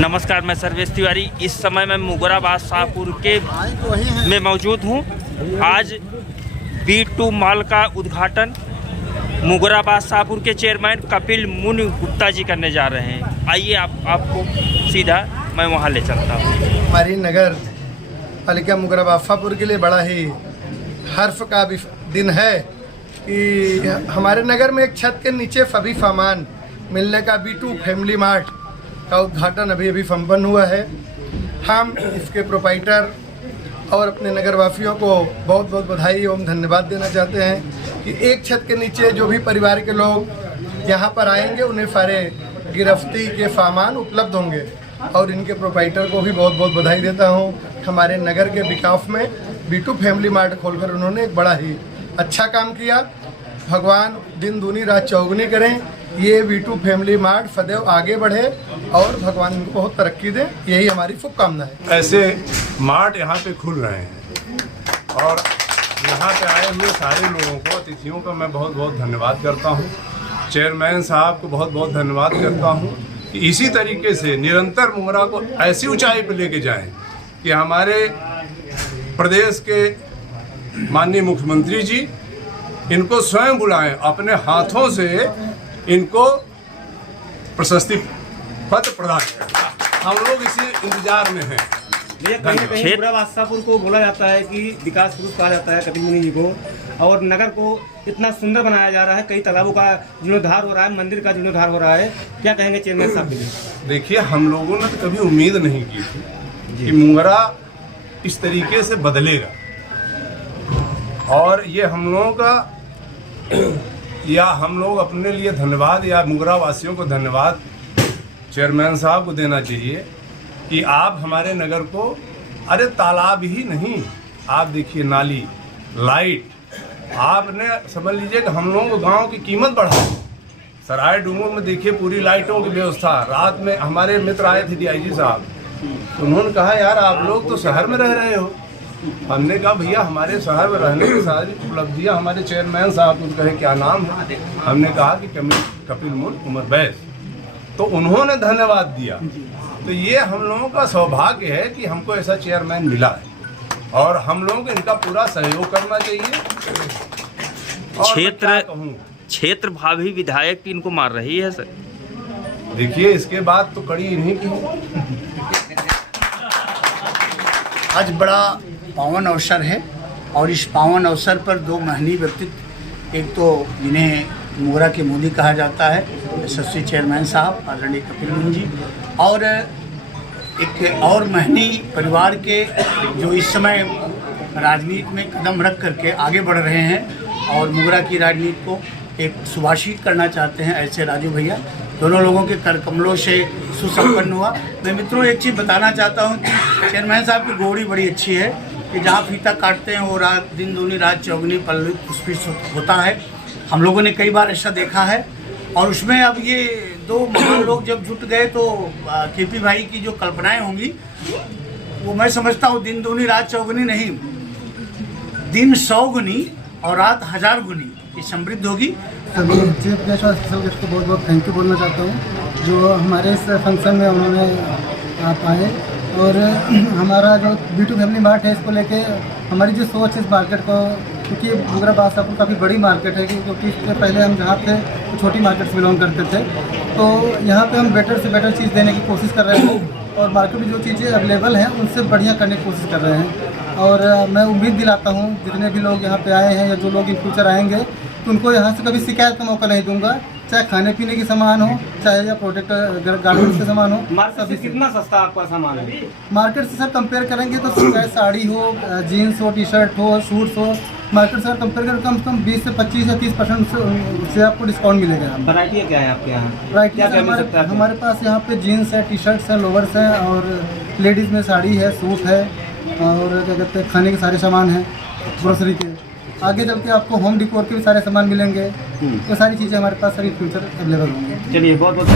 नमस्कार, मैं सर्वेश तिवारी। इस समय मैं मुगराबाद शाहपुर के में मौजूद हूँ। आज B2 मॉल का उद्घाटन मुगराबाद शाहपुर के चेयरमैन कपिल मुनि गुप्ता जी करने जा रहे हैं। आइए आपको सीधा मैं वहाँ ले चलता हूँ। हमारी नगर पालिका मुगराबाद शाहपुर के लिए बड़ा ही हर्ष का दिन है कि हमारे नगर में एक छत के नीचे सभी सामान मिलने का B2 फैमिली मार्ट का उद्घाटन अभी संपन्न हुआ है। हम इसके प्रोप्राइटर और अपने नगरवासियों को बहुत बहुत बधाई एवं धन्यवाद देना चाहते हैं कि एक छत के नीचे जो भी परिवार के लोग यहाँ पर आएंगे उन्हें सारे गिरफ्ती के सामान उपलब्ध होंगे और इनके प्रोप्राइटर को भी बहुत बहुत बधाई देता हूँ। हमारे नगर के विकास में B2 फैमिली मार्ट खोलकर उन्होंने एक बड़ा ही अच्छा काम किया। भगवान दिन दूनी रात चौगुनी करें, ये B2 फैमिली मार्ट सदैव आगे बढ़े और भगवान इनको बहुत तरक्की दे, यही हमारी शुभकामना है। ऐसे मार्ट यहाँ पे खुल रहे हैं और यहाँ पे आए हुए सारे लोगों को, अतिथियों का मैं बहुत बहुत धन्यवाद करता हूँ। चेयरमैन साहब को बहुत बहुत धन्यवाद करता हूँ कि इसी तरीके से निरंतर मुगरा को ऐसी ऊंचाई पर लेके जाएं कि हमारे प्रदेश के माननीय मुख्यमंत्री जी इनको स्वयं बुलाएं, अपने हाथों से इनको प्रशस्ति पत्र प्रदान करें। हम लोग इसी इंतजार में हैं। कहीं न कहीं मुगराबाद शाहपुर को बोला जाता है कि विकास पुरुष कहा जाता है कपिल मुनि जी को, और नगर को इतना सुंदर बनाया जा रहा है। कई तालाबों का जीर्णोद्धार हो रहा है, मंदिर का जीर्णोद्धार हो रहा है। क्या कहेंगे चेयरमैन साहब के लिए? देखिए, हम लोगों ने तो कभी उम्मीद नहीं की थी कि मुगरा इस तरीके से बदलेगा, और ये हम लोगों का या हम लोग अपने लिए धन्यवाद या मुगरा वासियों को धन्यवाद चेयरमैन साहब को देना चाहिए कि आप हमारे नगर को, अरे तालाब ही नहीं, आप देखिए नाली, लाइट, आपने समझ लीजिए कि हम लोगों को गांव की कीमत बढ़ा। सराय डूंगर में देखिए पूरी लाइटों की व्यवस्था। रात में हमारे मित्र आए थे DIG साहब, उन्होंने कहा यार आप लोग तो शहर में रह रहे हो। हमने कहा भैया हमारे शहर में रहने की सारी उपलब्धियां हमारे चेयरमैन साहब को कहे क्या नाम है, हमने कहा कि कपिल मुनि उमर बैस, तो उन्होंने धन्यवाद दिया। तो ये हम लोगों का सौभाग्य है कि हमको ऐसा चेयरमैन मिला है और हम लोगों को इनका पूरा सहयोग करना चाहिए। क्षेत्र भावी विधायक इनको मार रही है सर। देखिए, इसके बाद तो कड़ी इन्हीं की। आज बड़ा पावन अवसर है और इस पावन अवसर पर दो महनीय व्यक्तित्व, एक तो जिन्हें मुगरा के मोदी कहा जाता है, यशस्वी चेयरमैन साहब आदरणीय कपिल मुनि जी, और एक और महनीय परिवार के जो इस समय राजनीति में कदम रख करके आगे बढ़ रहे हैं और मुगरा की राजनीति को एक सुभाषित करना चाहते हैं, ऐसे राजू भैया। दोनों लोगों के कर कमलों से सुसंपन्न हुआ। मैं मित्रों एक चीज़ बताना चाहता हूँ कि चेयरमैन साहब की घोड़ी बड़ी अच्छी है कि जहाँ फीता काटते हैं वो रात दिन दूनी रात चौगुनी पल्लवी पुष्पित होता है। हम लोगों ने कई बार ऐसा देखा है और उसमें अब ये दो महान लोग जब जुट गए तो KP भाई की जो कल्पनाएं होंगी वो मैं समझता हूँ दिन दूनी रात चौगुनी नहीं, दिन 100 गुनी और रात 1000 गुनी की समृद्ध होगी। सभी चीफ गेस्ट और स्पेशल गेस्ट को बहुत बहुत थैंक यू बोलना चाहता हूँ जो हमारे इस फंक्शन में उन्होंने आप आए, और हमारा जो B2 फैमिली मार्ट है इसको लेके हमारी जो सोच इस मार्केट को, क्योंकि मुगराबाद शाहपुर काफ़ी बड़ी मार्केट है, क्योंकि इससे पहले हम जहाँ थे तो छोटी मार्केट से बिलोंग करते थे, तो यहाँ पे हम बेटर से बेटर चीज़ देने की कोशिश कर रहे हैं और मार्केट में जो चीज़ें अवेलेबल हैं उनसे बढ़िया करने की कोशिश कर रहे हैं। और मैं उम्मीद दिलाता हूँ जितने भी लोग यहाँ पे आए हैं या जो लोग इन फ्यूचर आएंगे तो उनको यहाँ से कभी शिकायत का मौका नहीं दूंगा, चाहे खाने पीने की सामान हो, चाहे या प्रोडक्ट गारमेंट्स के सामान हो। मार्केट से कितना सस्ता आपका सामान है? मार्केट से सर कंपेयर करेंगे तो चाहे साड़ी हो, जीन्स हो, टी-शर्ट हो, सूट्स हो, मार्केट से कंपेयर करें कम से कम 20 से 25 या 30% से आपको डिस्काउंट मिलेगा। वैरायटी क्या है आपके यहाँ? वैरायटी हमारे पास यहाँ पे जीन्स है, टी-शर्ट्स हैं, लोवर्स हैं, और लेडीज़ में साड़ी है, सूट है, और क्या कहते हैं खाने के सारे सामान हैं, ग्रोसरी के। आगे चल के आपको होम डिकोर के भी सारे सामान मिलेंगे। तो सारी चीज़ें हमारे पास सारी फ्यूचर अवेलेबल होंगी। चलिए बहुत बहुत